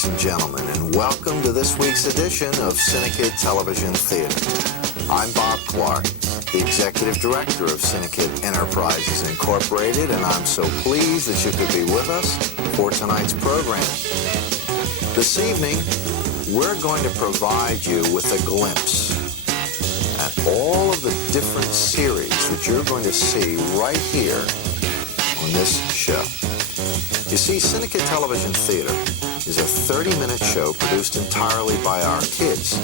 ladies and gentlemen, and welcome to this week's edition of Cinekyd Television Theater. I'm Bob Clark, the Executive Director of Cinekyd Enterprises Incorporated, and I'm so pleased that you could be with us for tonight's program. This evening, we're going to provide you with a glimpse at all of the different series that you're going to see right here on this show. You see, Cinekyd Television Theater is a 30-minute show produced entirely by our kids.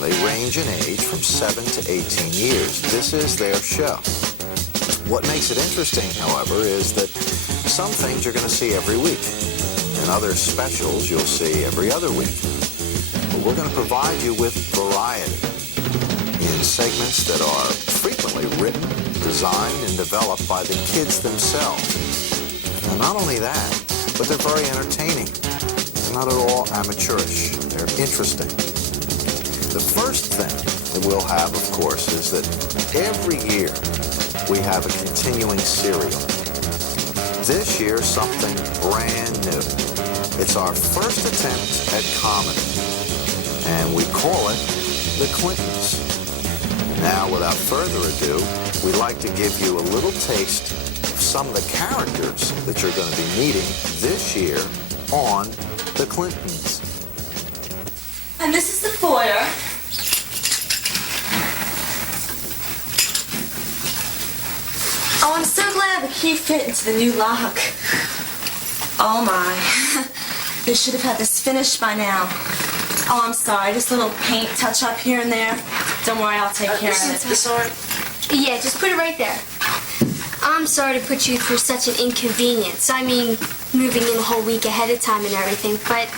They range in age from 7 to 18 years. This is their show. What makes it interesting, however, is that some things you're going to see every week, and other specials you'll see every other week. But we're going to provide you with variety in segments that are frequently written, designed, and developed by the kids themselves. And not only that, but they're very entertaining. They're not at all amateurish. They're interesting. The first thing that we'll have, of course, is that every year we have a continuing serial. This year, something brand new. It's our first attempt at comedy, and we call it The Clintons. Now, without further ado, we'd like to give you a little taste of some of the characters that you're going to be meeting this year on The Clintons. And this is the foyer. Oh, I'm so glad the key fit into the new lock. Oh my. They should have had this finished by now. Oh, I'm sorry. Just a little paint touch up here and there. Don't worry, I'll take care of it. This one? Yeah, just put it right there. I'm sorry to put you through such an inconvenience. I mean, moving in a whole week ahead of time and everything, but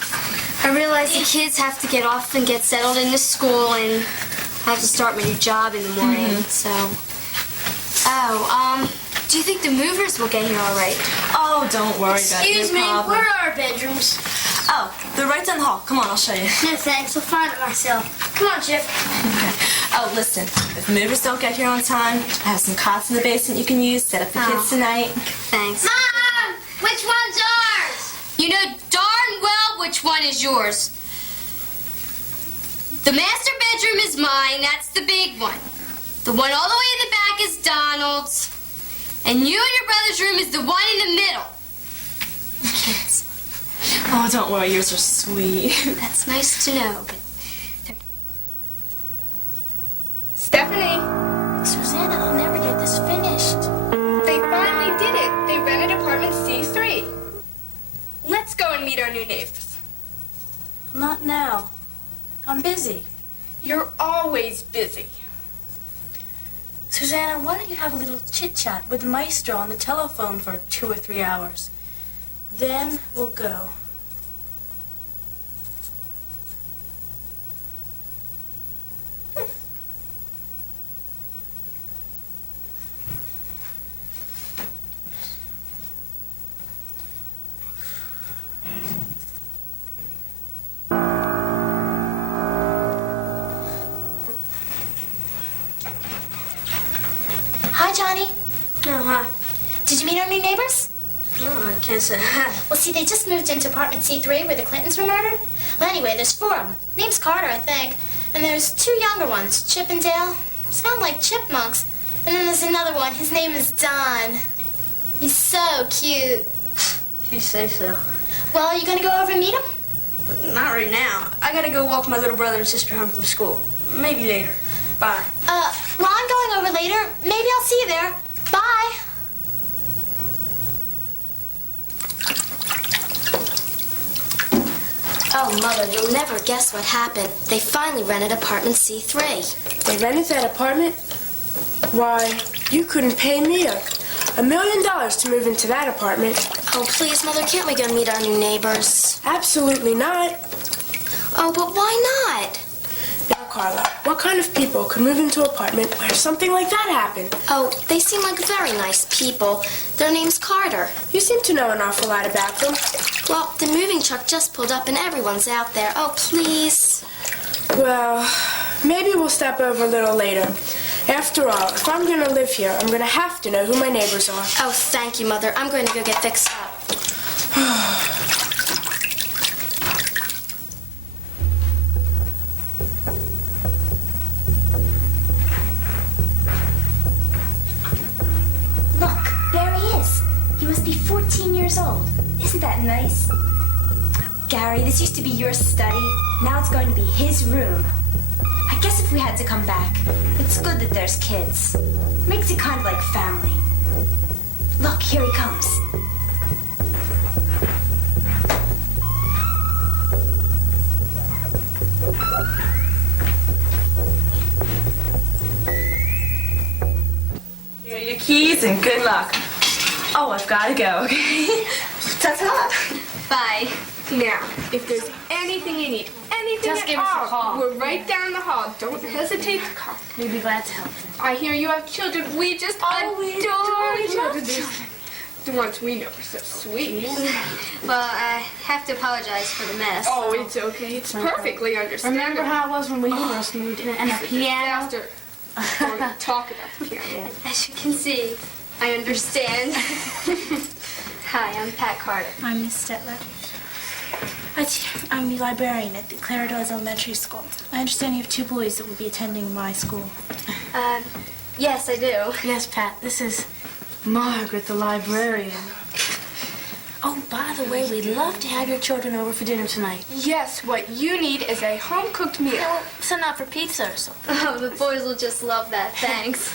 I realize the kids have to get off and get settled into school, and I have to start my new job in the morning, so... Oh, do you think the movers will get here all right? Oh, don't worry about it. Excuse me, problem. where are our bedrooms? Oh, they're right down the hall. Come on, I'll show you. No thanks, I'll find it myself. Come on, Chip. Okay. Oh, listen, if movers don't get here on time, I have some cots in the basement you can use. Set up the kids tonight. Thanks. Mom! Which one's ours? You know darn well which one is yours. The master bedroom is mine. That's the big one. The one all the way in the back is Donald's. And you and your brother's room is the one in the middle. Kids. Oh, don't worry, yours are sweet. That's nice to know, but... Stephanie! Susanna, I'll never get this finished. They finally did it. They rented apartment C3. Let's go and meet our new neighbors. Not now. I'm busy. You're always busy. Susanna, why don't you have a little chit-chat with the maestro on the telephone for 2 or 3 hours? Then we'll go. Hi, Johnny. Oh, hi. Did you meet our new neighbors? Oh, I can't say hi. Well, see, they just moved into apartment C3 where the Clintons were murdered. Well, anyway, there's 4 of them. Name's Carter, I think. And there's 2 younger ones, Chip and Dale. Sound like chipmunks. And then there's another one. His name is Don. He's so cute. If you say so. Well, are you going to go over and meet him? Not right now. I gotta go walk my little brother and sister home from school. Maybe later. Bye. Well, I'm going over later. Maybe I'll see you there. Bye. Oh, Mother, you'll never guess what happened. They finally rented apartment C3. They rented that apartment? Why, you couldn't pay me $1 million to move into that apartment. Oh, please, Mother, can't we go meet our new neighbors? Absolutely not. Oh, but why not? Now, Carla, what kind of people could move into an apartment where something like that happened? Oh, they seem like very nice people. Their name's Carter. You seem to know an awful lot about them. Well, the moving truck just pulled up and everyone's out there. Oh, please. Well, maybe we'll stop over a little later. After all, if I'm going to live here, I'm going to have to know who my neighbors are. Oh, thank you, Mother. I'm going to go get fixed up. years old. Isn't that nice? Gary, this used to be your study. Now it's going to be his room. I guess if we had to come back, it's good that there's kids. Makes it kind of like family. Look, here he comes. Here are your keys and good luck. Oh, I've got to go, okay? Ta-ta. Bye. Now, if there's anything you need, anything Just at give us a all, call. we're right down the hall. Don't hesitate to call. We'd be glad to help. I hear you have children. We just adore children. The ones we know are so sweet. Well, I have to apologize for the mess. Oh, it's okay. It's perfectly understandable. Remember how it was when we first moved in and a piano? After don't talk about the piano. As you can see, I understand. Hi, I'm Pat Carter. I'm Miss Stetler. I'm the librarian at the Claridge's Elementary School. I understand you have 2 boys that will be attending my school. Yes, I do. Yes, Pat, this is Margaret, the librarian. Oh, by the way, we'd love to have your children over for dinner tonight. Yes, what you need is a home-cooked meal. Well, send out for pizza or something. Oh, the boys will just love that. Thanks.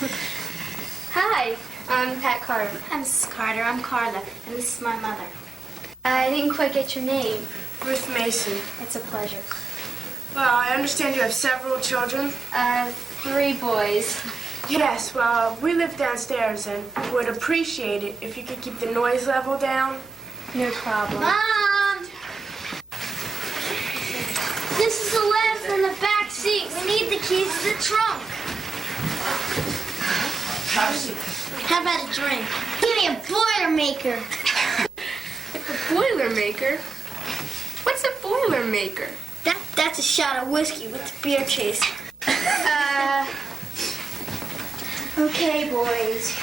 Hi, I'm Pat Carter. I'm Mrs. Carter. I'm Carla, and this is my mother. I didn't quite get your name. Ruth Mason. It's a pleasure. Well, I understand you have several children. 3 boys. Yes, well, we live downstairs and would appreciate it if you could keep the noise level down. No problem. Mom! This is the ladder in the back seat. We need the keys to the trunk. How about a drink? Give me a Boilermaker. A Boilermaker? What's a Boilermaker? That's a shot of whiskey with the beer chaser. Okay, boys.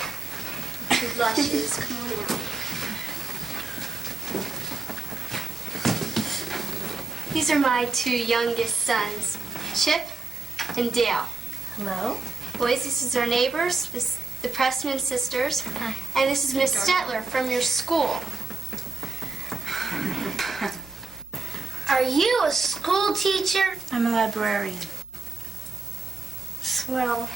2 blushes. Come on out. These are my 2 youngest sons, Chip and Dale. Hello? Boys, this is our neighbors, the Pressman sisters, and this is Miss Stetler from your school. Are you a school teacher? I'm a librarian. Swell.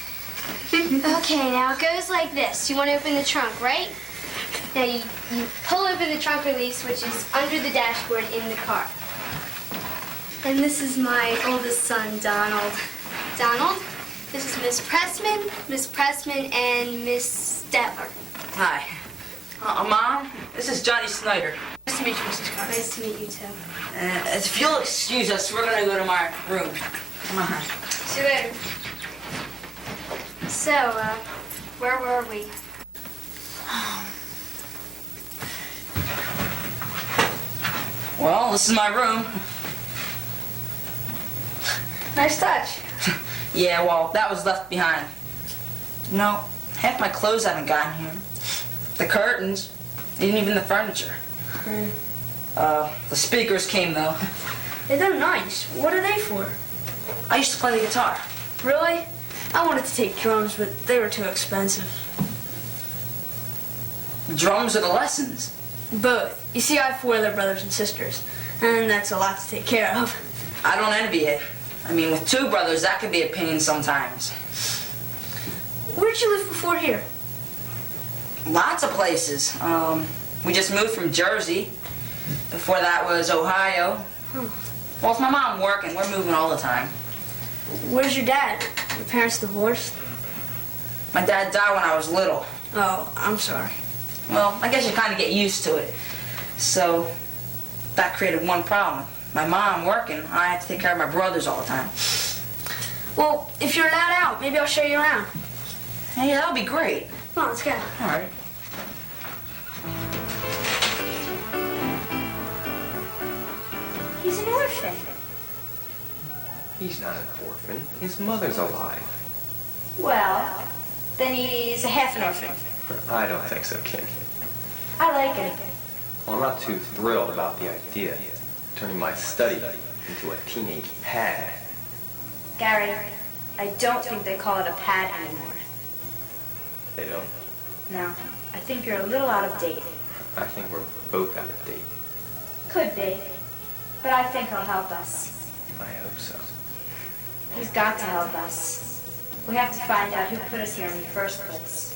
Okay, now it goes like this. You want to open the trunk, right? Now you pull open the trunk release, which is under the dashboard in the car. And this is my oldest son, Donald. Donald, this is Miss Pressman, and Miss Stetler. Hi. Mom, this is Johnny Snyder. Nice to meet you, Mrs. Carter. Nice to meet you, too. If you'll excuse us, we're gonna go to my room. Come on. See you later. So, where were we? Well, this is my room. Nice touch. Yeah, well, that was left behind. No, half my clothes haven't gotten here. The curtains, even the furniture. The speakers came, though. Hey, they're nice. What are they for? I used to play the guitar. Really? I wanted to take drums, but they were too expensive. Drums are the lessons. Both. You see, I have 4 other brothers and sisters, and that's a lot to take care of. I don't envy it. I mean, with 2 brothers, that could be a pain sometimes. Where'd you live before here? Lots of places. We just moved from Jersey. Before that was Ohio. Well, with my mom working, we're moving all the time. Where's your dad? Your parents divorced? My dad died when I was little. Oh, I'm sorry. Well, I guess you kind of get used to it. So that created one problem. My mom working, I had to take care of my brothers all the time. Well, if you're allowed out, maybe I'll show you around. Hey, that'll be great. Come on, let's go. All right. He's an orphan. He's not an orphan. His mother's alive. Well, then he's a half an orphan. I don't think so, Kim. I like him. Well, I'm not too thrilled about the idea of turning my study into a teenage pad. Gary, I don't think they call it a pad anymore. They don't. No, I think you're a little out of date. I think we're both out of date. Could be. But I think he'll help us. I hope so. He's got to help us. We have to find out who put us here in the first place.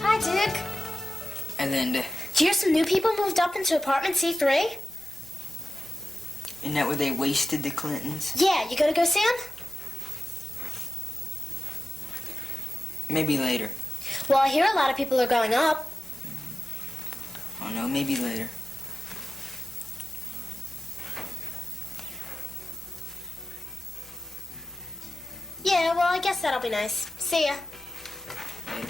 Hi, Dick. Hi, Linda. Do you hear some new people moved up into apartment C3? Isn't that where they wasted the Clintons? Yeah, you gonna go see them? Maybe later. Well, I hear a lot of people are going up. Oh, no, maybe later. Yeah, well, I guess that'll be nice. See ya. Later.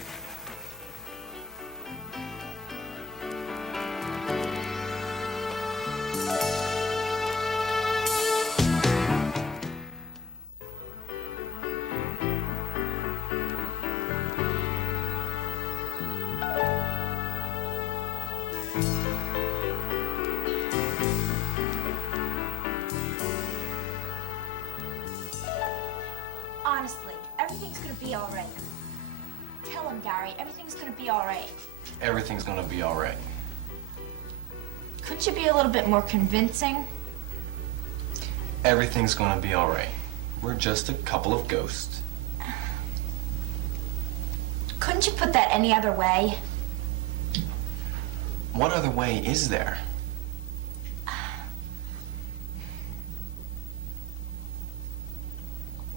Honestly, everything's gonna be all right. Tell him, Gary, everything's gonna be all right. Everything's gonna be all right. Couldn't you be a little bit more convincing? Everything's gonna be all right. We're just a couple of ghosts. Couldn't you put that any other way? What other way is there?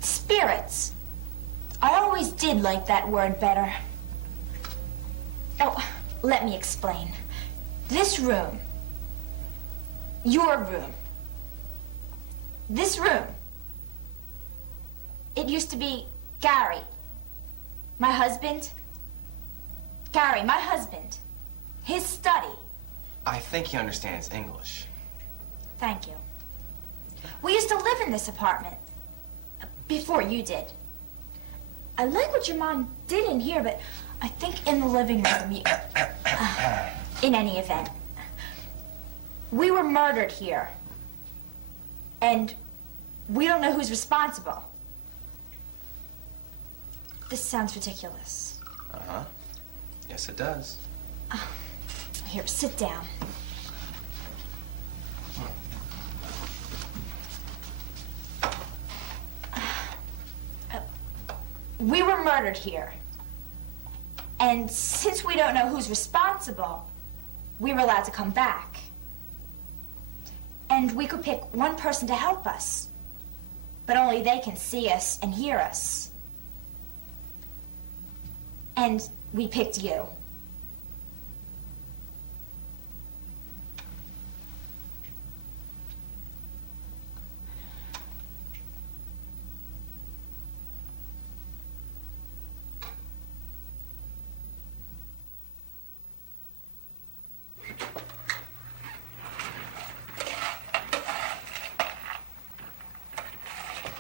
Spirits. I always did like that word better. Oh, let me explain. This room, your room, this room, it used to be Gary, my husband. Gary, my husband, his study. I think he understands English. Thank you. We used to live in this apartment. Before you did. I like what your mom did in here, but I think in the living room, in any event, we were murdered here. And we don't know who's responsible. This sounds ridiculous. Uh-huh. Yes, it does. Here, sit down. We were murdered here. And since we don't know who's responsible, we were allowed to come back. And we could pick one person to help us. But only they can see us and hear us. And we picked you.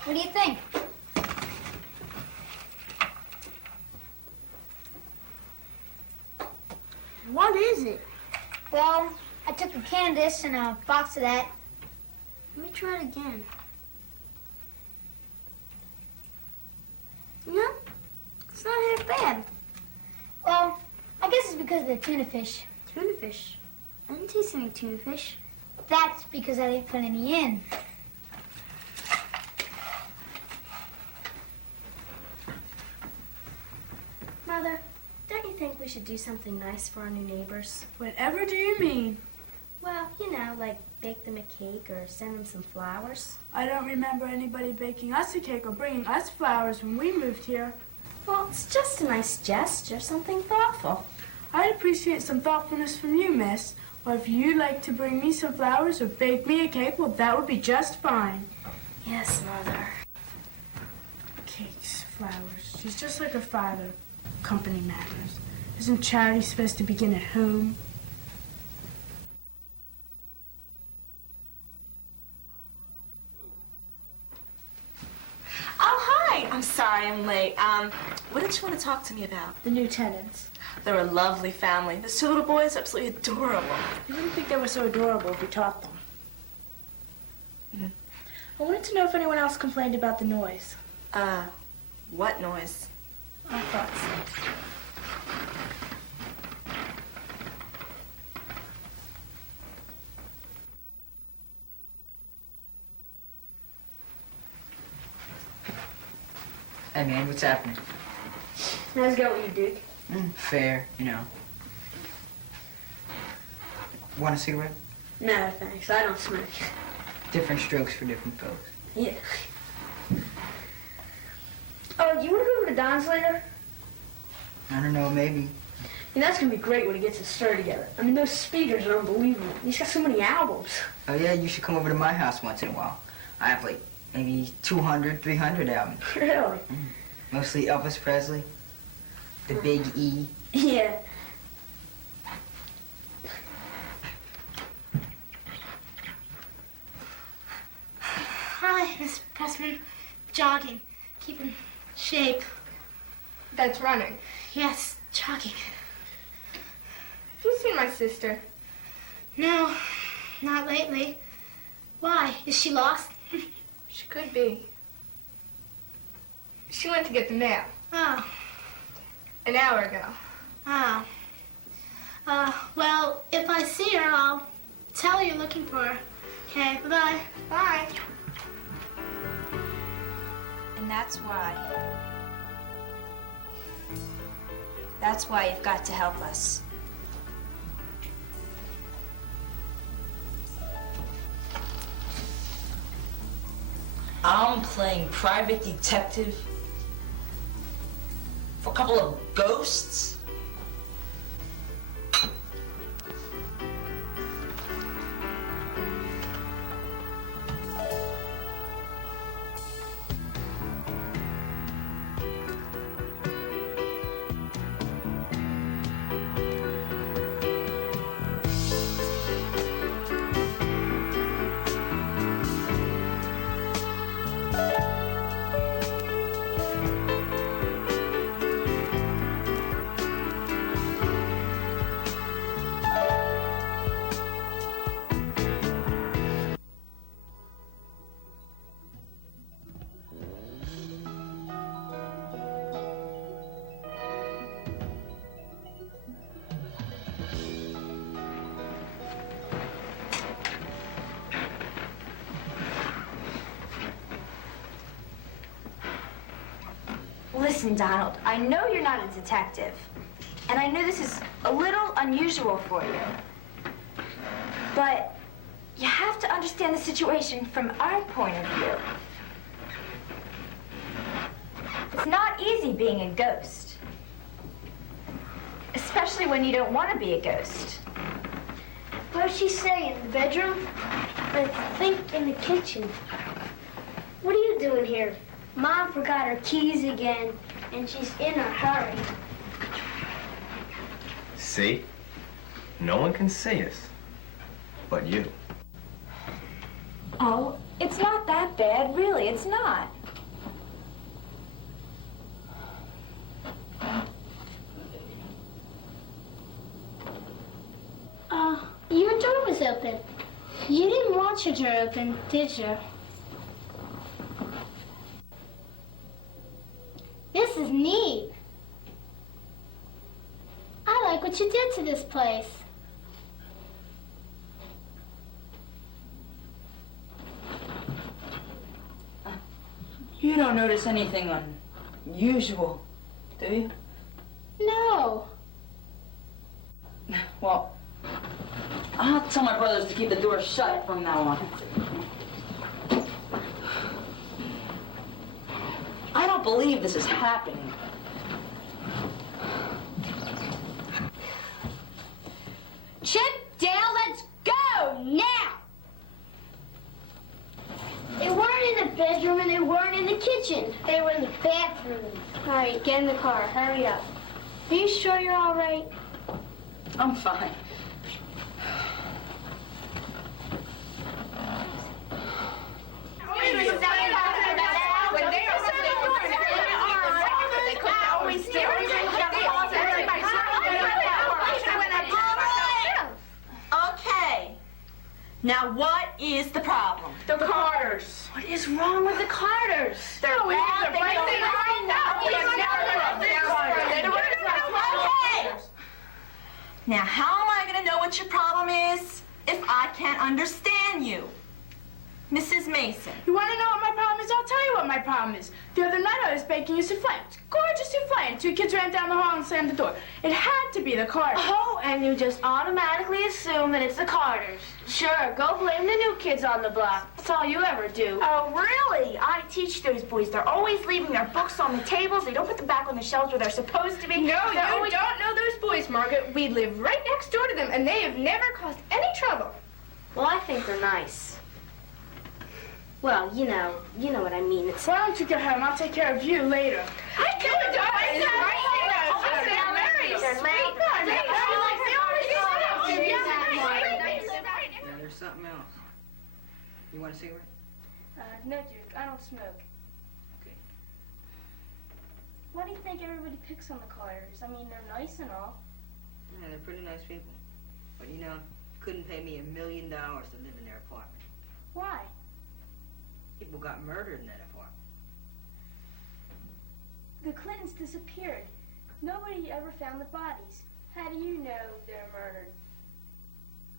What do you think? What is it? Well, I took a can of this and a box of that. Let me try it again. No, it's not half bad. Well, I guess it's because of the tuna fish. Tuna fish? I didn't taste any tuna fish. That's because I didn't put any in. Mother, don't you think we should do something nice for our new neighbors? Whatever do you mean? Well, you know, like bake them a cake or send them some flowers. I don't remember anybody baking us a cake or bringing us flowers when we moved here. Well, it's just a nice gesture, something thoughtful. I'd appreciate some thoughtfulness from you, miss. Or if you'd like to bring me some flowers or bake me a cake, well, that would be just fine. Yes, Mother. Cakes, flowers. She's just like her father. Company manners. Isn't charity supposed to begin at home? Oh, hi. I'm sorry I'm late. What did you want to talk to me about? The new tenants. They're a lovely family. Those two little boys are absolutely adorable. You wouldn't think they were so adorable if you taught them. I wanted to know if anyone else complained about the noise. What noise? I thought so. Hey man, what's happening? How's it going with you, Duke? Fair, you know. Want a cigarette? No, thanks. I don't smoke. Different strokes for different folks. Yeah. Oh, do you want to go over to Don's later? I don't know, maybe. That's going to be great when he gets his story together. I mean, those speakers are unbelievable. He's got so many albums. Oh yeah, you should come over to my house once in a while. I have like maybe 200, 300 albums. Really? Mostly Elvis Presley, the Big E. Yeah. Hi, Miss Pressman. Jogging. Keeping shape. That's running. Yes, jogging. Have you seen my sister? No, not lately. Why? Is she lost? She could be. She went to get the mail. Oh. An hour ago. Oh. Well, if I see her, I'll tell her you're looking for her. Okay, bye-bye. Bye. And that's why you've got to help us. I'm playing private detective for a couple of ghosts? Listen, Donald, I know you're not a detective, and I know this is a little unusual for you, but you have to understand the situation from our point of view. It's not easy being a ghost, especially when you don't want to be a ghost. What'd she say, in the bedroom? I think in the kitchen. What are you doing here? Mom forgot her keys again, and she's in a hurry. See? No one can see us. But you. Oh, it's not that bad, really, it's not. Your door was open. You didn't want your door open, did you? This is neat. I like what you did to this place. You don't notice anything unusual, do you? No. Well, I'll tell my brothers to keep the door shut from now on. I don't believe this is happening. Chip, Dale, let's go now! They weren't in the bedroom and they weren't in the kitchen. They were in the bathroom. All right, get in the car. Hurry up. Are you sure you're all right? I'm fine. Okay. Now, what is the problem? The Carters. What is wrong with the Carters? They're bad. They're breaking our Now, how am I going to know what your problem is if I can't understand you? Mrs. Mason. You want to know what my problem is? I'll tell you what my problem is. The other night I was baking a souffle. It's gorgeous souffle, and 2 kids ran down the hall and slammed the door. It had to be the Carters. Oh, and you just automatically assume that it's the Carters. Sure, go blame the new kids on the block. That's all you ever do. Oh, really? I teach those boys. They're always leaving their books on the tables. They don't put them back on the shelves where they're supposed to be. No, you always... don't know those boys, Margaret. We live right next door to them, and they have never caused any trouble. Well, I think they're nice. Well, you know what I mean. It's... Why don't you get home? I'll take care of you later. I killed a dog. It's right Yeah, there's something else. You want a cigarette? No, Duke. I don't smoke. Okay. Why do you think everybody picks on the Carters? I mean, they're nice and all. Yeah, they're pretty nice people. But you know, couldn't pay me $1 million to live in their apartment. Why? People got murdered in that apartment. The Clintons disappeared. Nobody ever found the bodies. How do you know they're murdered?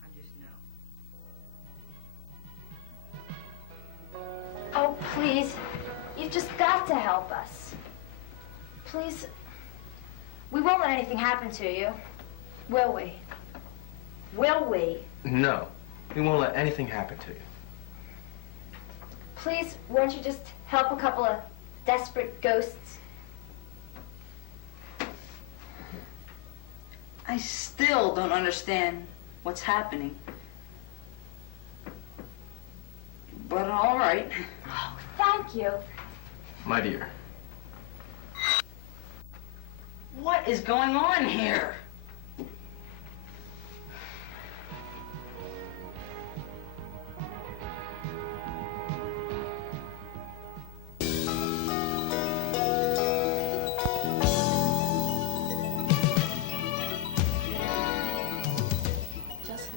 I just know. Oh, please. You've just got to help us. Please. We won't let anything happen to you. Will we? Will we? No, we won't let anything happen to you. Please, won't you just help a couple of desperate ghosts? I still don't understand what's happening. But all right. Oh, thank you. My dear. What is going on here?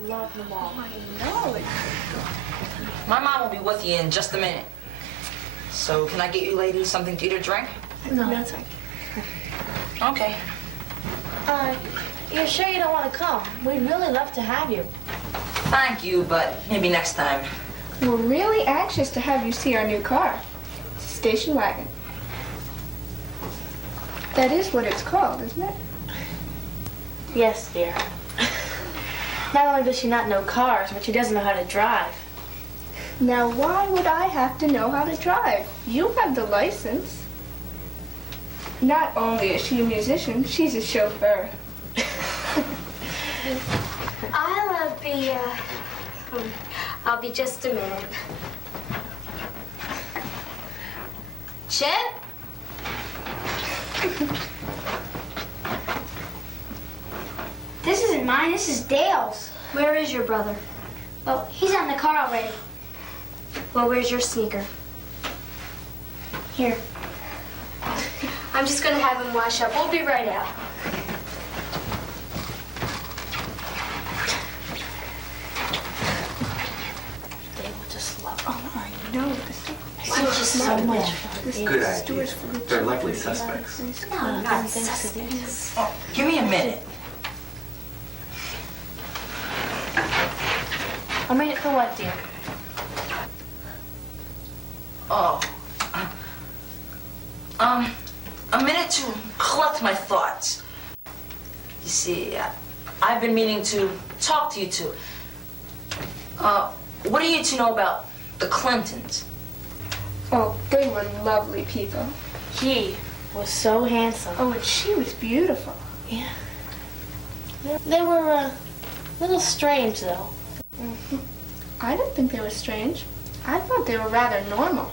Love them all. I know it. My mom will be with you in just a minute. So can I get you ladies something to eat or drink? No, that's Okay. You're sure you don't want to come? We'd really love to have you. Thank you, but maybe next time. We're really anxious to have you see our new car. It's a station wagon. That is what it's called, isn't it? Yes, dear. Not only does she not know cars, but she doesn't know how to drive. Now, why would I have to know how to drive? You have the license. Not only is she a musician, she's a chauffeur. I'll be just a minute. Chip? This isn't mine, this is Dale's. Where is your brother? Well, he's on the car already. Well, where's your sneaker? Here. I'm just gonna have him wash up. We'll be right out. They will just love Oh, I know. Thank you so much. Good idea. They're likely suspects. No, not suspects. Oh, give me a minute. A minute for what, dear? Oh. A minute to collect my thoughts. You see, I've been meaning to talk to you two. What do you two know about the Clintons? Oh, they were lovely people. He was so handsome. Oh, and she was beautiful. Yeah. They were a little strange, though. I didn't think they were strange. I thought they were rather normal.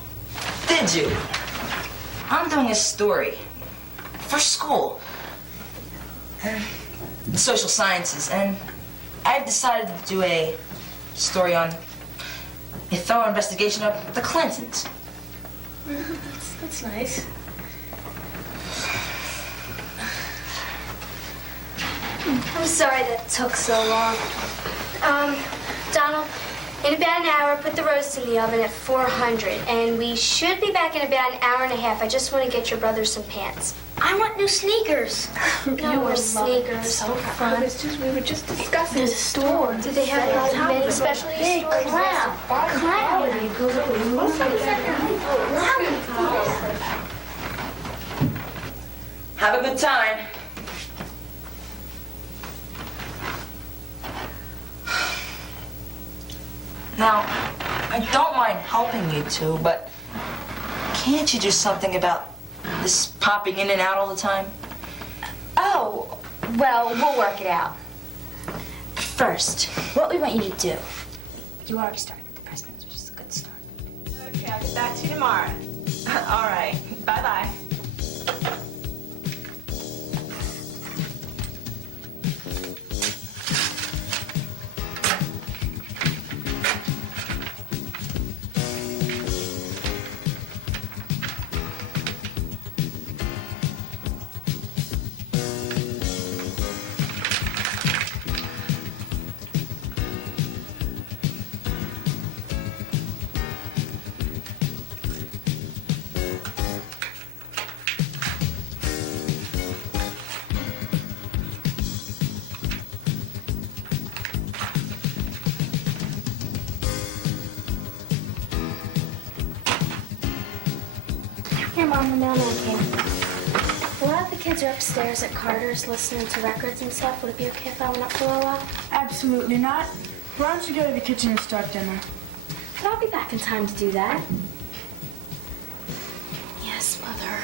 Did you? I'm doing a story for school. Social sciences, and I've decided to do a story on a thorough investigation of the Clintons. That's nice. I'm sorry that took so long. Donald, In about an hour, put the roast in the oven at 400. And we should be back in about an hour and a half. I just want to get your brother some pants. I want new sneakers. No more sneakers. So fun. We were just discussing. There's a store. Do they have many specialty stores? Have a good time. Now, I don't mind helping you two, but can't you do something about this popping in and out all the time? Oh, well, we'll work it out. First, what we want you to do. You already started with the Pressmans, which is a good start. Okay, I'll get back to you tomorrow. All right. Bye-bye. Here, Mom, the mailman came. A lot of the kids are upstairs at Carter's listening to records and stuff. Would it be okay if I went up for a little while? Absolutely not. Why don't you go to the kitchen and start dinner? But I'll be back in time to do that. Yes, Mother.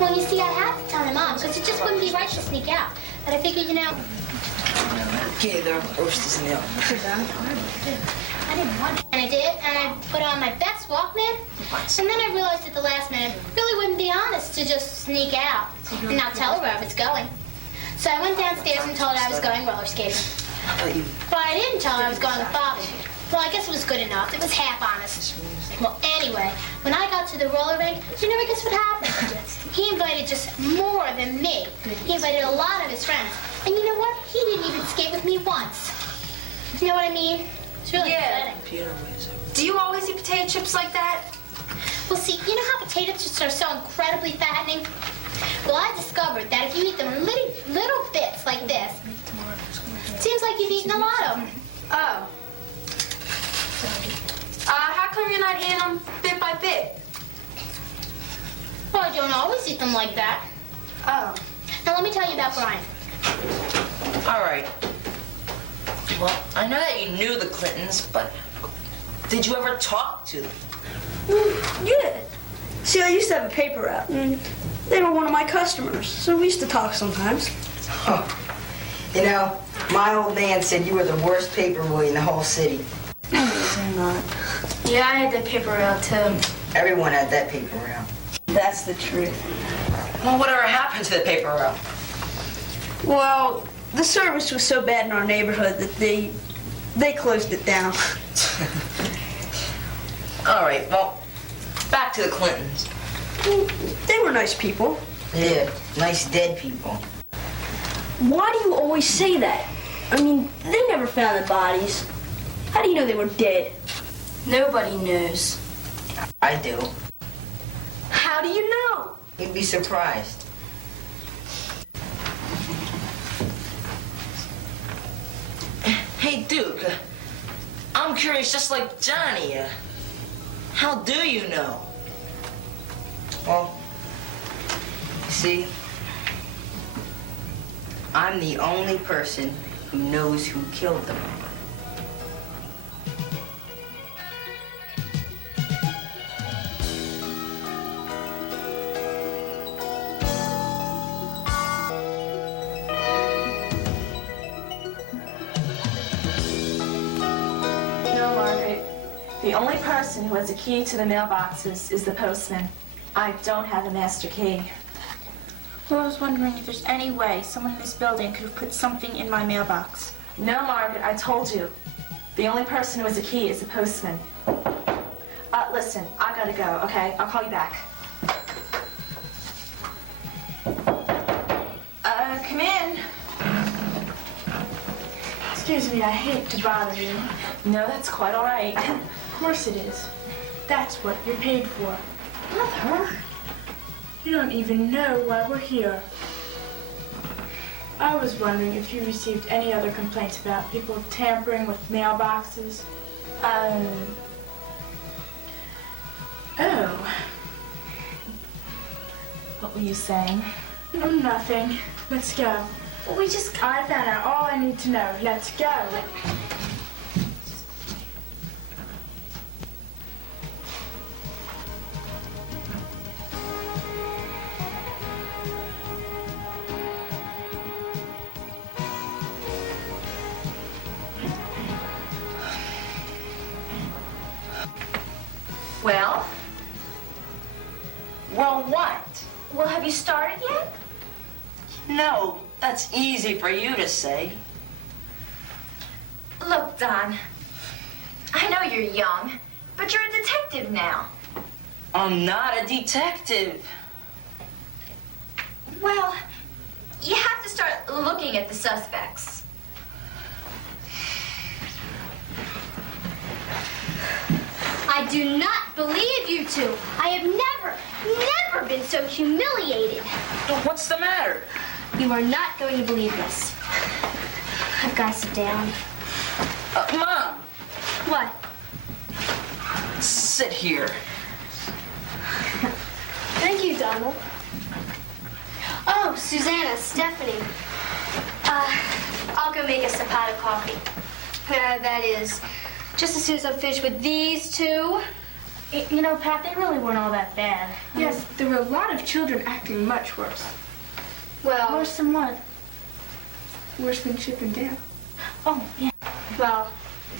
Well, you see, I had to tell my mom, because it just wouldn't be right to sneak out. But I figured, you know... Okay, the roast is in the oven. I didn't want it. And I did, and I put on my best Walkman. And then I realized at the last minute, it really wouldn't be honest to just sneak out and not tell her where I was going. So I went downstairs and told her I was going roller skating. But I didn't tell her I was going with Bobby. Well, I guess it was good enough. It was half honest. Well, anyway, when I got to the roller rink, you never guess what happened? He invited just more than me. He invited a lot of his friends. And you know what? He didn't even skate with me once. You know what I mean? It's really upsetting. Do you always eat potato chips like that? Well, see, you know how potato chips are so incredibly fattening? Well, I discovered that if you eat them little bits like this, it seems like you've eaten a lot of them. Oh. How come you're not eating them bit by bit? Well, I don't always eat them like that. Oh. Now, let me tell you about Brian. All right. Well, I know that you knew the Clintons, but did you ever talk to them? Yeah. See, I used to have a paper route, and they were one of my customers, so we used to talk sometimes. Oh. You know, my old man said you were the worst paper boy in the whole city. I'm not. Yeah, I had that paper route too. Everyone had that paper route. That's the truth. Well, whatever happened to the paper route? Well, the service was so bad in our neighborhood that they closed it down. All right, well, back to the Clintons. They were nice people. Yeah, nice dead people. Why do you always say that? I mean, they never found the bodies. How do you know they were dead? Nobody knows. I do. How do you know? You'd be surprised. Hey, Duke, I'm curious just like Johnny. How do you know? Well, you see, I'm the only person who knows who killed them. No, Margaret. The only person who has a key to the mailboxes is the postman. I don't have a master key. Well, I was wondering if there's any way someone in this building could have put something in my mailbox. No, Margaret, I told you. The only person who has a key is the postman. Listen, I gotta go, okay? I'll call you back. Come in. Excuse me, I hate to bother you. No, that's quite all right. Of course it is. That's what you're paid for. Mother. You don't even know why we're here. I was wondering if you received any other complaints about people tampering with mailboxes. Oh. What were you saying? Oh, nothing. Let's go. Well, I found out all I need to know. Let's go. Well? Well, what? Well, have you started yet? No, that's easy for you to say. Look, Don, I know you're young, but you're a detective now. I'm not a detective. Well, you have to start looking at the suspects. I do not believe you two. I have never been so humiliated. What's the matter? You are not going to believe this. I've got to sit down. Mom! What? Sit here. Thank you, Donald. Oh, Susanna, Stephanie. I'll go make us a pot of coffee. That is, just as soon as I'm finished with these two. You know, Pat, they really weren't all that bad. Yes, there were a lot of children acting much worse. Well, Worse than what? Worse than Chip and Dale. Oh, yeah. well,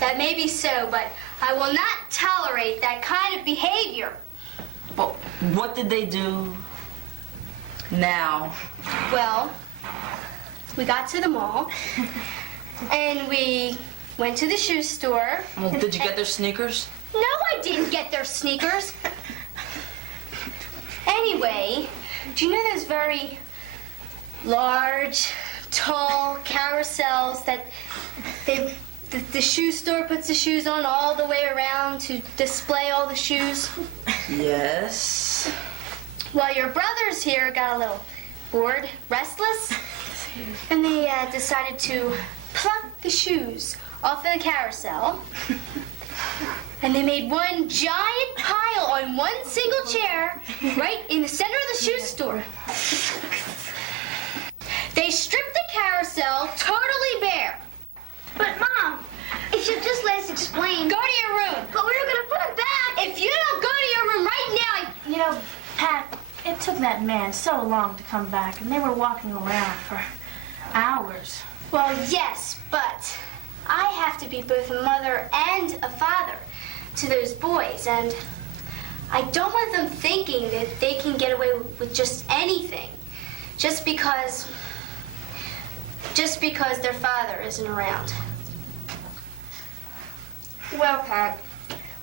that may be so, but I will not tolerate that kind of behavior. Well, what did they do now? Well, we got to the mall, and we went to the shoe store. Well, did you get their sneakers? No, I didn't get their sneakers. Anyway, do you know those very large, tall carousels that the shoe store puts the shoes on all the way around to display all the shoes? Yes. Well, your brothers here got a little bored, restless, and they decided to pluck the shoes off of the carousel. And they made one giant pile on one single chair right in the center of the shoe store. They stripped the carousel totally bare. But, Mom, if you'll just let us explain. Go to your room. But we were going to put it back. If you don't go to your room right now, You know, Pat, it took that man so long to come back, and they were walking around for hours. Well, yes, but I have to be both a mother and a father to those boys, and I don't want them thinking that they can get away with just anything just because their father isn't around. Well, Pat,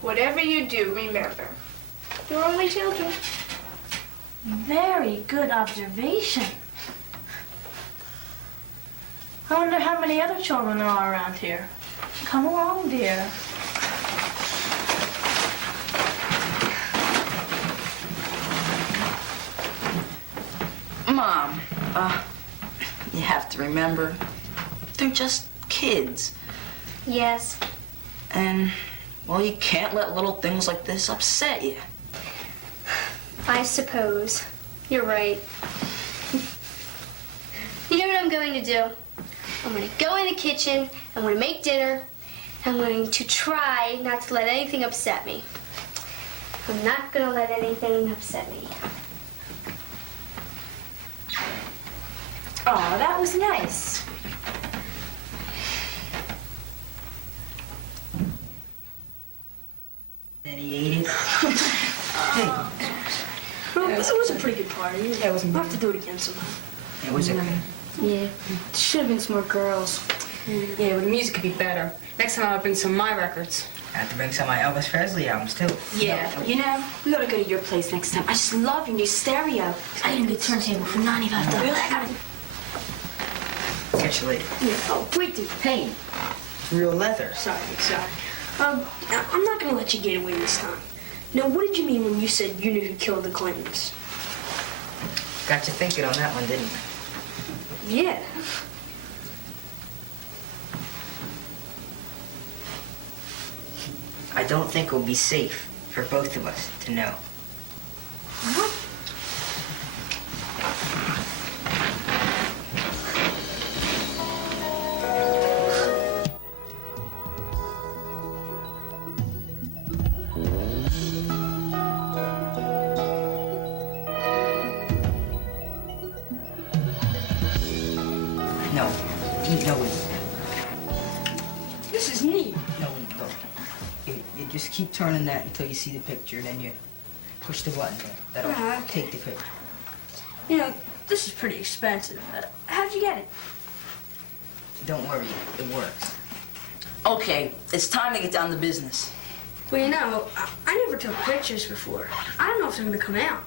whatever you do, remember, they're only children. Very good observation. I wonder how many other children there are around here. Come along, dear. Mom, you have to remember, they're just kids. Yes. And, well, you can't let little things like this upset you. I suppose. You're right. You know what I'm going to do? I'm going to go in the kitchen, I'm going to make dinner, I'm going to try not to let anything upset me. I'm not going to let anything upset me. Oh, that was nice. Then he ate it. Well, it was a pretty good party. Yeah, it was. We'll have to do it again sometime. It was okay. Yeah, should have been some more girls. Yeah, well, the music could be better. Next time I'll bring some of my records. I have to bring some of my Elvis Presley albums, too. Yeah, you know, we gotta go to your place next time. I just love your new stereo. I got a new turntable for $95. Really? I got it. Catch you later. Yeah. Oh, wait, dude. Hey, real leather. Sorry. I'm not gonna let you get away this time. Now, what did you mean when you said you knew who killed the Clintons? Got you thinking on that one, didn't you? Yeah. I don't think it will be safe for both of us to know. What? No. No. This is neat. No, look. You just keep turning that until you see the picture, then you push the button there. That'll okay. take the picture. You know, this is pretty expensive. How'd you get it? Don't worry, it works. Okay, it's time to get down to business. Well, you know, I never took pictures before. I don't know if they're gonna come out.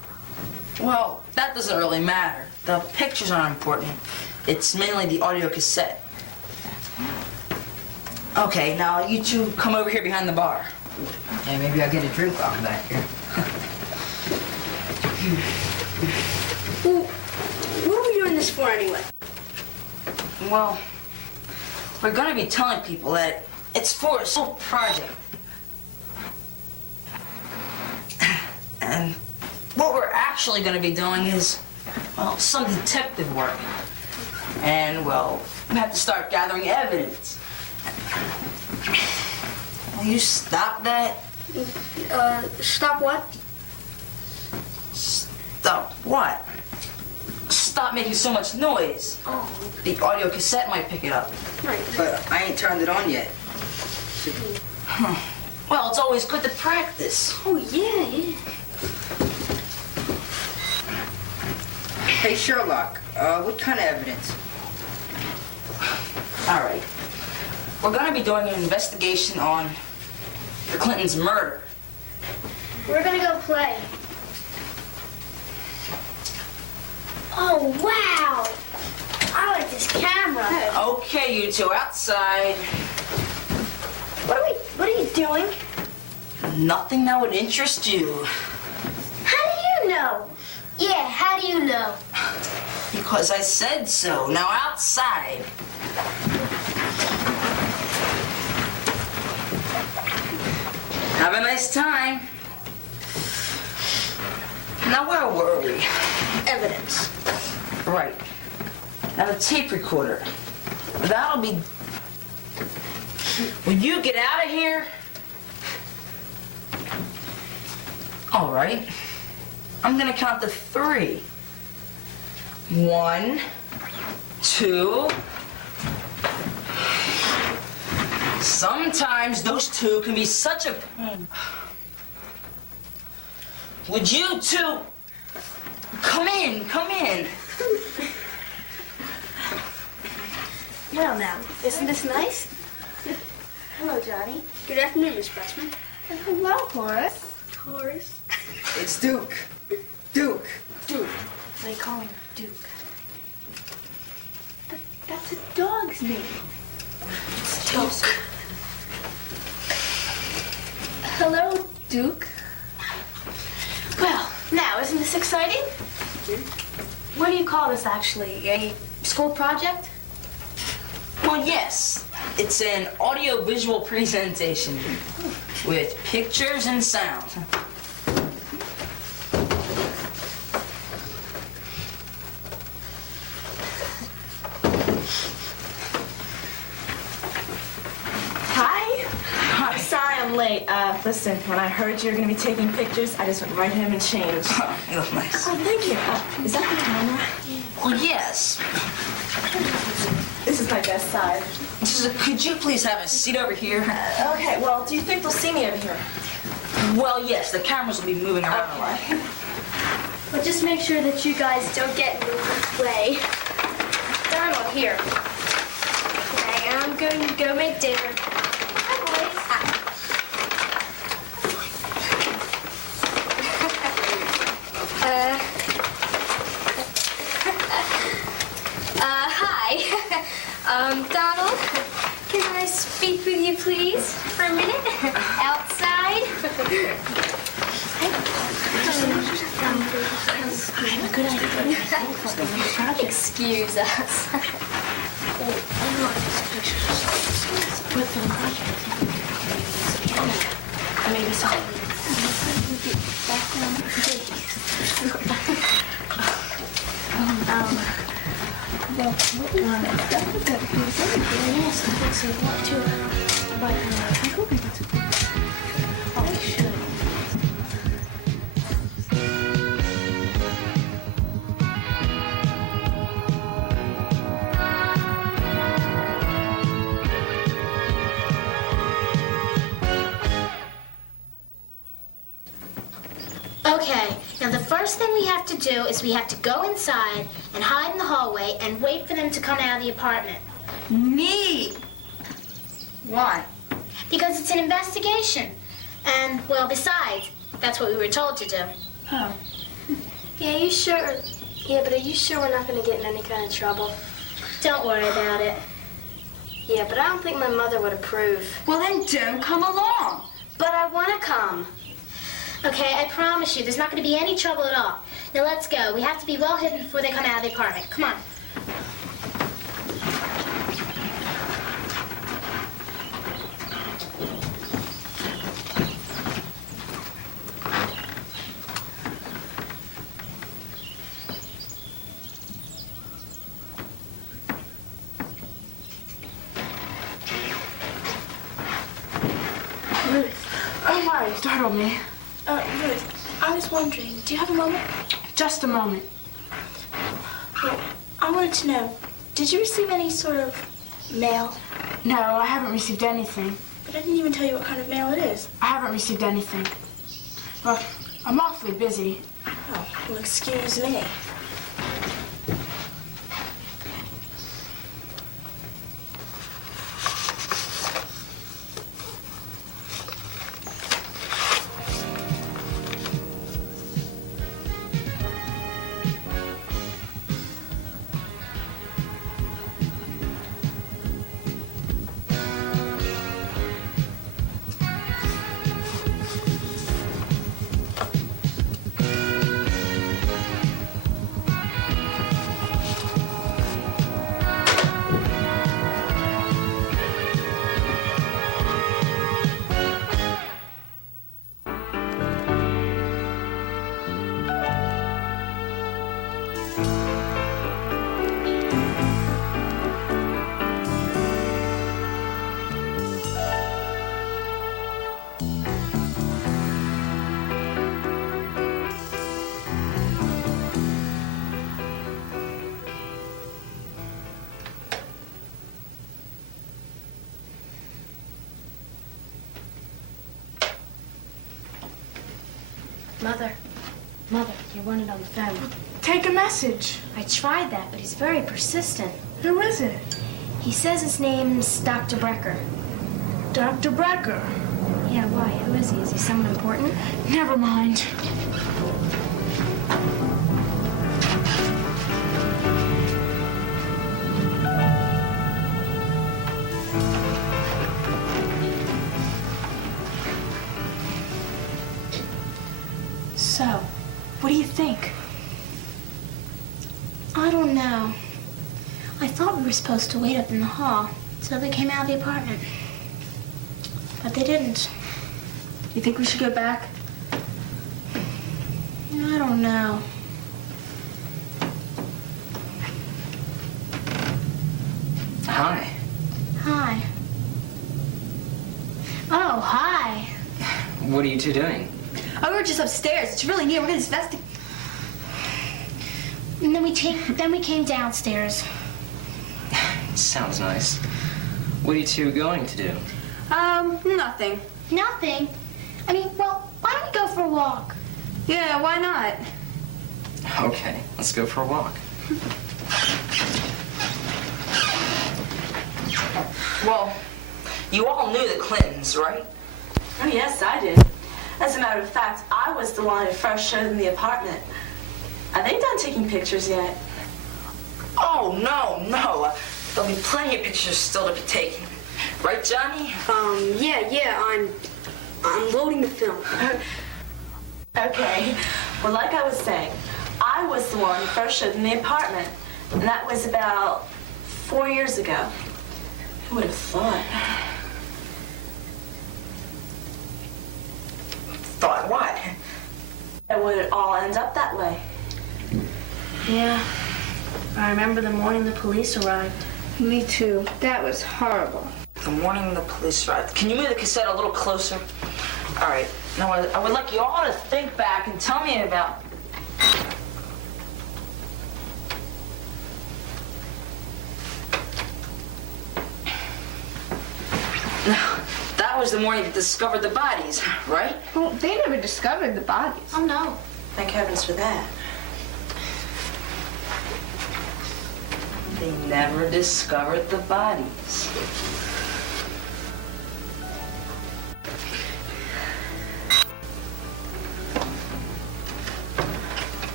Well, that doesn't really matter. The pictures aren't important. It's mainly the audio cassette. Okay, now you two come over here behind the bar. Yeah, maybe I'll get a drink while I'm back here. Well, what are we doing this for anyway? Well, we're gonna be telling people that it's for a sole project. And what we're actually gonna be doing is, well, some detective work. And, well, we have to start gathering evidence. Will you stop that? Stop what? Stop what? Stop making so much noise. Oh. The audio cassette might pick it up. Right. But I ain't turned it on yet. Well, it's always good to practice. Oh, yeah. Hey, Sherlock, what kind of evidence? All right. We're gonna be doing an investigation on the Clintons' murder. We're gonna go play. Oh, wow. I like this camera. Okay, you two, outside. What are you doing? Nothing that would interest you. How do you know? Yeah, how do you know? Because I said so. Now outside. Have a nice time. Now where were we? Evidence. Right. Now the tape recorder. That'll be... Will you get out of here? All right. I'm gonna count to 3. 1, 2. Sometimes those two can be such a pain. Would you two come in, come in. Well, now, isn't this nice? Hello, Johnny. Good afternoon, Miss Pressman. Hello, Horace. Horace. It's Duke. Duke. Duke. They call him Duke. That's a dog's name. It's Duke. Hello, Duke. Well, now, isn't this exciting? What do you call this, actually? A school project? Well, yes. It's an audio-visual presentation with pictures and sound. Hi. I'm sorry I'm late. Listen, when I heard you were going to be taking pictures, I just went right home and changed. You look nice. Oh, thank you. Is that the camera? Well, yes. This is my best side. Could you please have a seat over here? Okay, well, do you think they'll see me over here? Well, yes, the cameras will be moving around a lot. But just make sure that you guys don't get in the way. Donald, here. Okay, I'm going to go make dinner. Donald, can I speak with you, please, for a minute? Outside? Excuse us. Maybe so. Well, that would be very nice. I think so a lot too. But I hope it's oh, I should. Okay, now the first thing we have to do is we have to go inside and hide in the hallway and wait for them to come out of the apartment. Me? Why? Because it's an investigation. And, well, besides, that's what we were told to do. Oh. Yeah, you sure? Yeah, but are you sure we're not going to get in any kind of trouble? Don't worry about it. Yeah, but I don't think my mother would approve. Well, then don't come along. But I want to come. Okay, I promise you, there's not going to be any trouble at all. Now let's go. We have to be well hidden before they come out of the apartment. Come on. Ruth. Oh, my, you startled me. Ruth, I was wondering, do you have a moment? Just a moment. Well, I wanted to know, did you receive any sort of mail? No, I haven't received anything. But I didn't even tell you what kind of mail it is. I haven't received anything. Well, I'm awfully busy. Oh, well, excuse me. Mother, you want it on the phone. Take a message. I tried that, but he's very persistent. Who is it? He says his name's Dr. Brecker. Dr. Brecker. Yeah, why? Who is he? Is he someone important? Never mind. So, what do you think? I don't know. I thought we were supposed to wait up in the hall till they came out of the apartment. But they didn't. You think we should go back? I don't know. Hi. Hi. Oh, hi. What are you two doing? Oh, we were just upstairs. It's really near. We're gonna investigate. And then we came downstairs. Sounds nice. What are you two going to do? Nothing. Nothing? I mean, well, why don't we go for a walk? Yeah, why not? Okay, let's go for a walk. Well, you all knew the Clintons, right? Oh, yes, I did. As a matter of fact, I was the one who first showed them the apartment. Are they done taking pictures yet? Oh, no. There'll be plenty of pictures still to be taken. Right, Johnny? Yeah, I'm loading the film. Okay. Well, like I was saying, I was the one who first showed them the apartment. And that was about 4 years ago. Who would have thought? Thought what? It would all end up that way. Yeah. I remember the morning the police arrived. Me too. That was horrible. The morning the police arrived. Can you move the cassette a little closer? All right. Now, I would like you all to think back and tell me about... Now, that was the morning they discovered the bodies, right? Well, they never discovered the bodies. Oh, no. Thank heavens for that. They never discovered the bodies.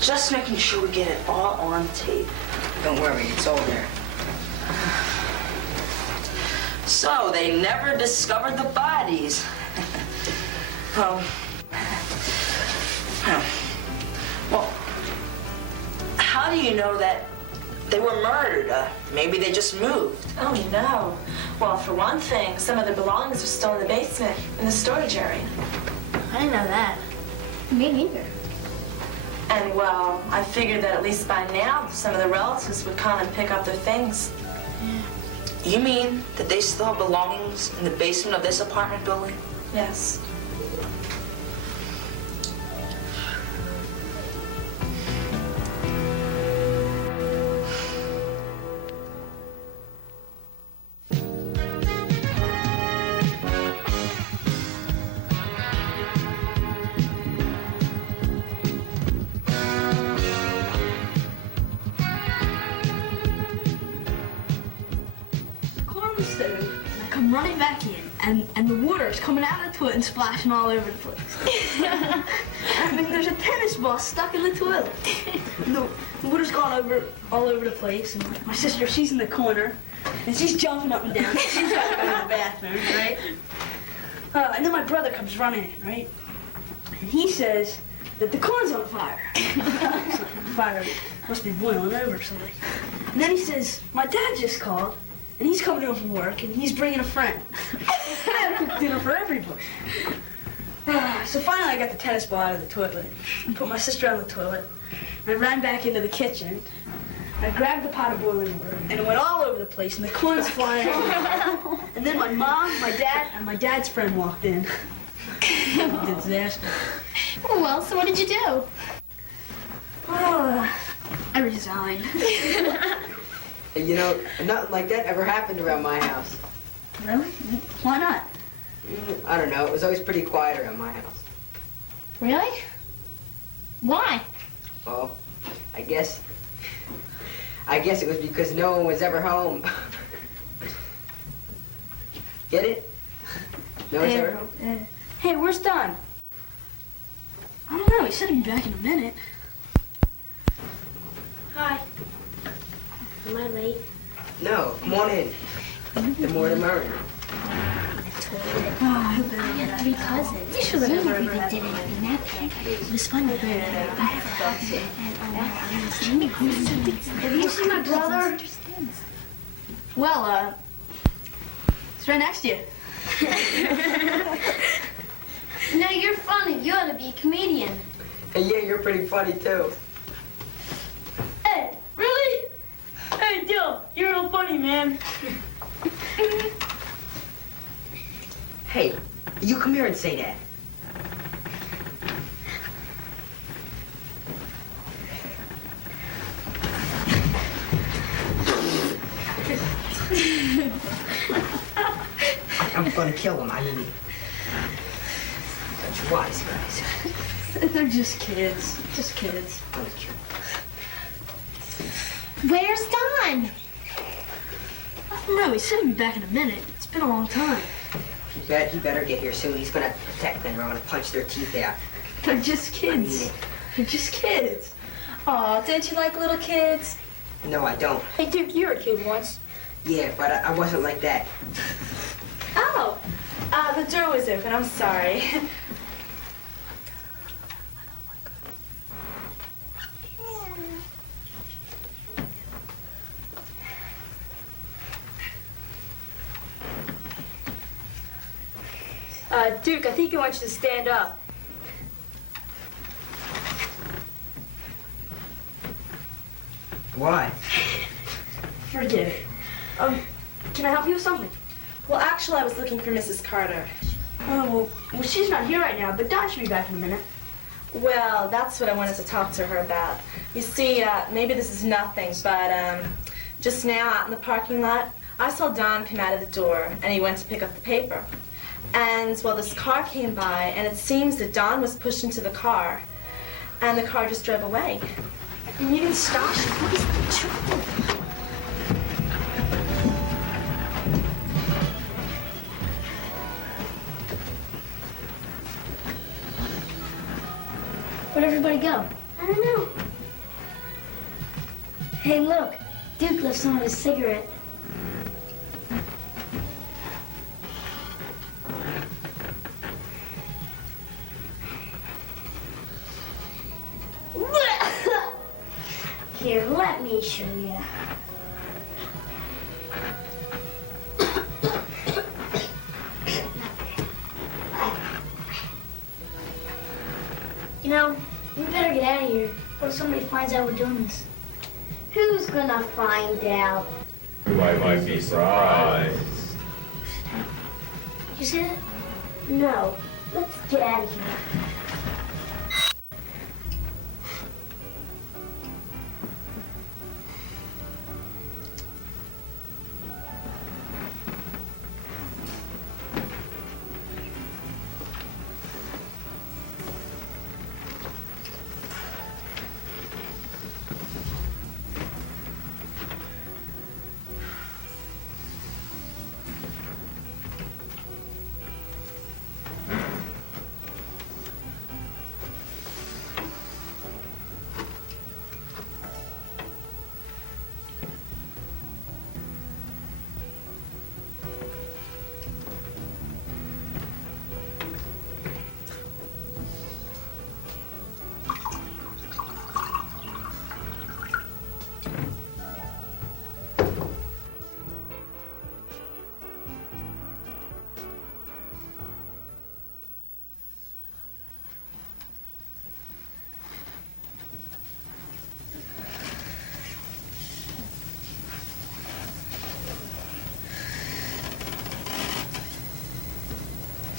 Just making sure we get it all on tape. Don't worry, it's all there. So, they never discovered the bodies. Well, how do you know that they were murdered? Maybe they just moved. Oh, no. Well, for one thing, some of their belongings are still in the basement, in the storage area. I didn't know that. Me neither. And, well, I figured that at least by now, some of the relatives would come and pick up their things. You mean that they still have belongings in the basement of this apartment building? Yes. Running back in, and the water is coming out of the toilet and splashing all over the place. I mean, there's a tennis ball stuck in the toilet. And the water's gone all over the place, and my sister, she's in the corner, and she's jumping up and down. She's got to go to the bathroom, right? And then my brother comes running in, right? And he says that the corn's on fire. The fire must be boiling over or something. And then he says, my dad just called. And he's coming home from work, and he's bringing a friend. I had to cook dinner for everybody. So finally, I got the tennis ball out of the toilet and put my sister on the toilet. And I ran back into the kitchen. I grabbed the pot of boiling water, and it went all over the place, and the corn's flying everywhere. And then my mom, my dad, and my dad's friend walked in. Disaster. Well, so what did you do? I resigned. You know, nothing like that ever happened around my house. Really? Why not? I don't know. It was always pretty quiet around my house. Really? Why? Well, I guess it was because no one was ever home. Get it? No one's ever home? Hey, where's Don? I don't know. He said he'd be back in a minute. Hi. Am I late? No, come on in. The more the merrier. Three cousins. You should have never did it in that thing. It was fun. Have you seen my brother? Well, it's right next to you. No, you're funny. You ought to be a comedian. And yeah, you're pretty funny too. Hey, really? Hey, Dill, you're real funny, man. Hey, you come here and say that. I'm gonna kill him. I mean, that's wise, guys. They're just kids. Just kids. Where's Don? I don't know. He said he'd be back in a minute. It's been a long time. He better get here soon. He's gonna protect them or I'm gonna punch their teeth out. They're just kids. They're just kids. Aw, don't you like little kids? No, I don't. Hey, Duke, you were a kid once. Yeah, but I wasn't like that. Oh, the door was open. I'm sorry. Duke, I think I want you to stand up. Why? Forget it. Can I help you with something? Well, actually, I was looking for Mrs. Carter. Oh, well, she's not here right now, but Don should be back in a minute. Well, that's what I wanted to talk to her about. You see, maybe this is nothing, but just now out in the parking lot, I saw Don come out of the door, and he went to pick up the paper. And, well, this car came by, and it seems that Don was pushed into the car, and the car just drove away. And you didn't stop? What is the trouble? Where'd everybody go? I don't know. Hey, look. Duke left some of his cigarette. Here, let me show you. You know, we better get out of here before somebody finds out we're doing this. Who's gonna find out? I might be surprised. You see that? No. Let's get out of here.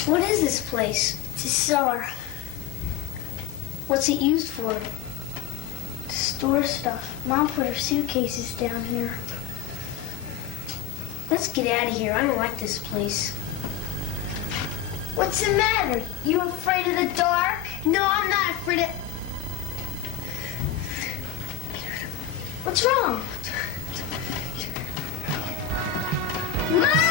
What is this place? It's a cellar. What's it used for? To store stuff. Mom put her suitcases down here. Let's get out of here. I don't like this place. What's the matter? You afraid of the dark? No, I'm not afraid of... What's wrong? Mom!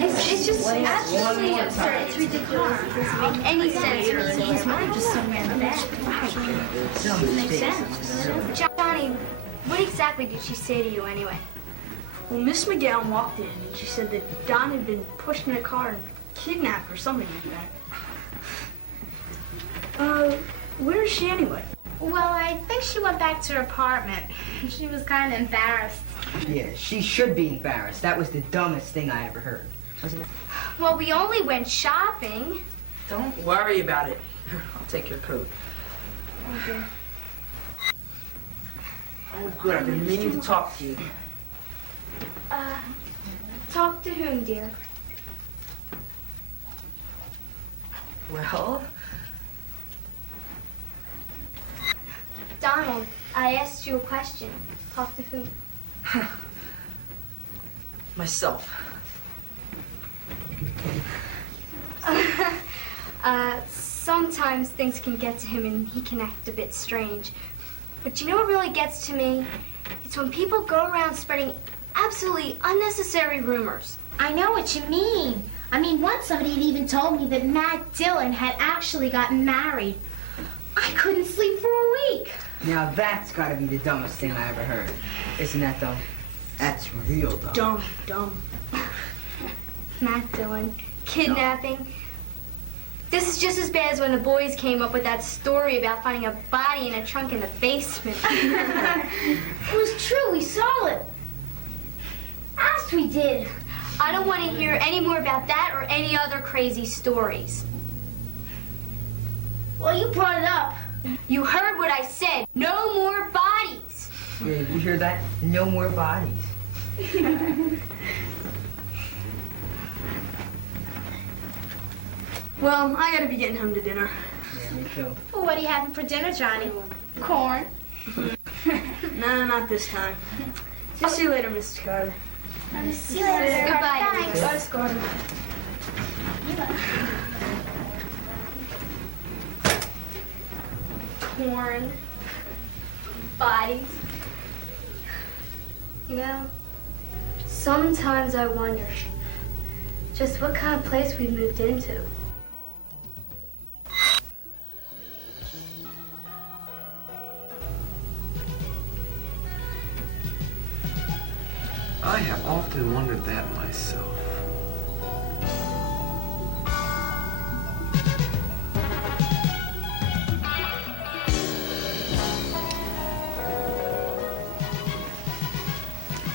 It's just absolutely absurd. It's ridiculous. It doesn't make any sense. His mother just somewhere in the back. Doesn't make sense. Johnny, what exactly did she say to you anyway? Well, Miss McGowan walked in and she said that Don had been pushed in a car and kidnapped or something like that. Where is she anyway? Well, I think she went back to her apartment. She was kind of embarrassed. Yeah, she should be embarrassed. That was the dumbest thing I ever heard. Wasn't it? Well, we only went shopping. Don't worry about it. Here, I'll take your coat. Okay. Oh, good. I've been meaning to talk to you. Talk to whom, dear? Well, Donald, I asked you a question. Talk to who? Myself. Sometimes things can get to him and he can act a bit strange. But you know what really gets to me? It's when people go around spreading absolutely unnecessary rumors. I know what you mean. I mean, once somebody had even told me that Matt Dillon had actually gotten married. I couldn't sleep for a week. Now that's gotta be the dumbest thing I ever heard. Isn't that dumb? That's real dumb. Dumb. Matt Dillon, kidnapping. This is just as bad as when the boys came up with that story about finding a body in a trunk in the basement. It was true, we saw it. Asked we did. I don't want to hear any more about that or any other crazy stories. Well, you brought it up. You heard what I said. No more bodies. Yeah, you hear that? No more bodies. Well, I gotta be getting home to dinner. Yeah, me too. Well, what are you having for dinner, Johnny? Corn. No, not this time. Just see you later, Mrs. Carter. See you later. Goodbye. Thanks. Bye, Miss Carter. Corn. Bodies. You know, sometimes I wonder just what kind of place we moved into. I have often wondered that myself.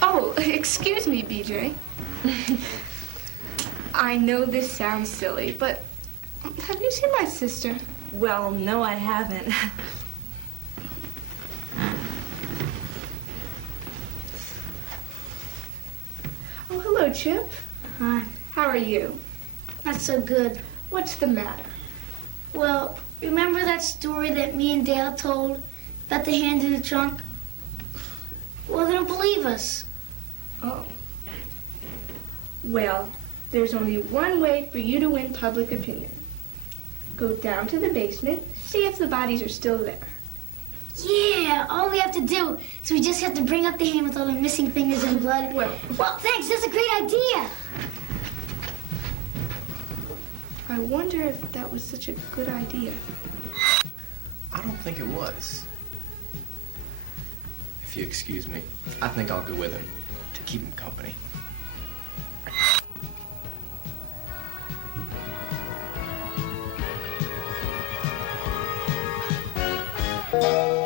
Oh, excuse me, BJ. I know this sounds silly, but have you seen my sister? Well, no, I haven't. Oh, hello, Chip. Hi. How are you? Not so good. What's the matter? Well, remember that story that me and Dale told about the hand in the trunk? Well, they don't believe us. Oh. Well, there's only one way for you to win public opinion. Go down to the basement, see if the bodies are still there. Yeah, all we have to do is we just have to bring up the hand with all the missing fingers and blood. Well, thanks. That's a great idea. I wonder if that was such a good idea. I don't think it was. If you excuse me, I think I'll go with him to keep him company. Thank you.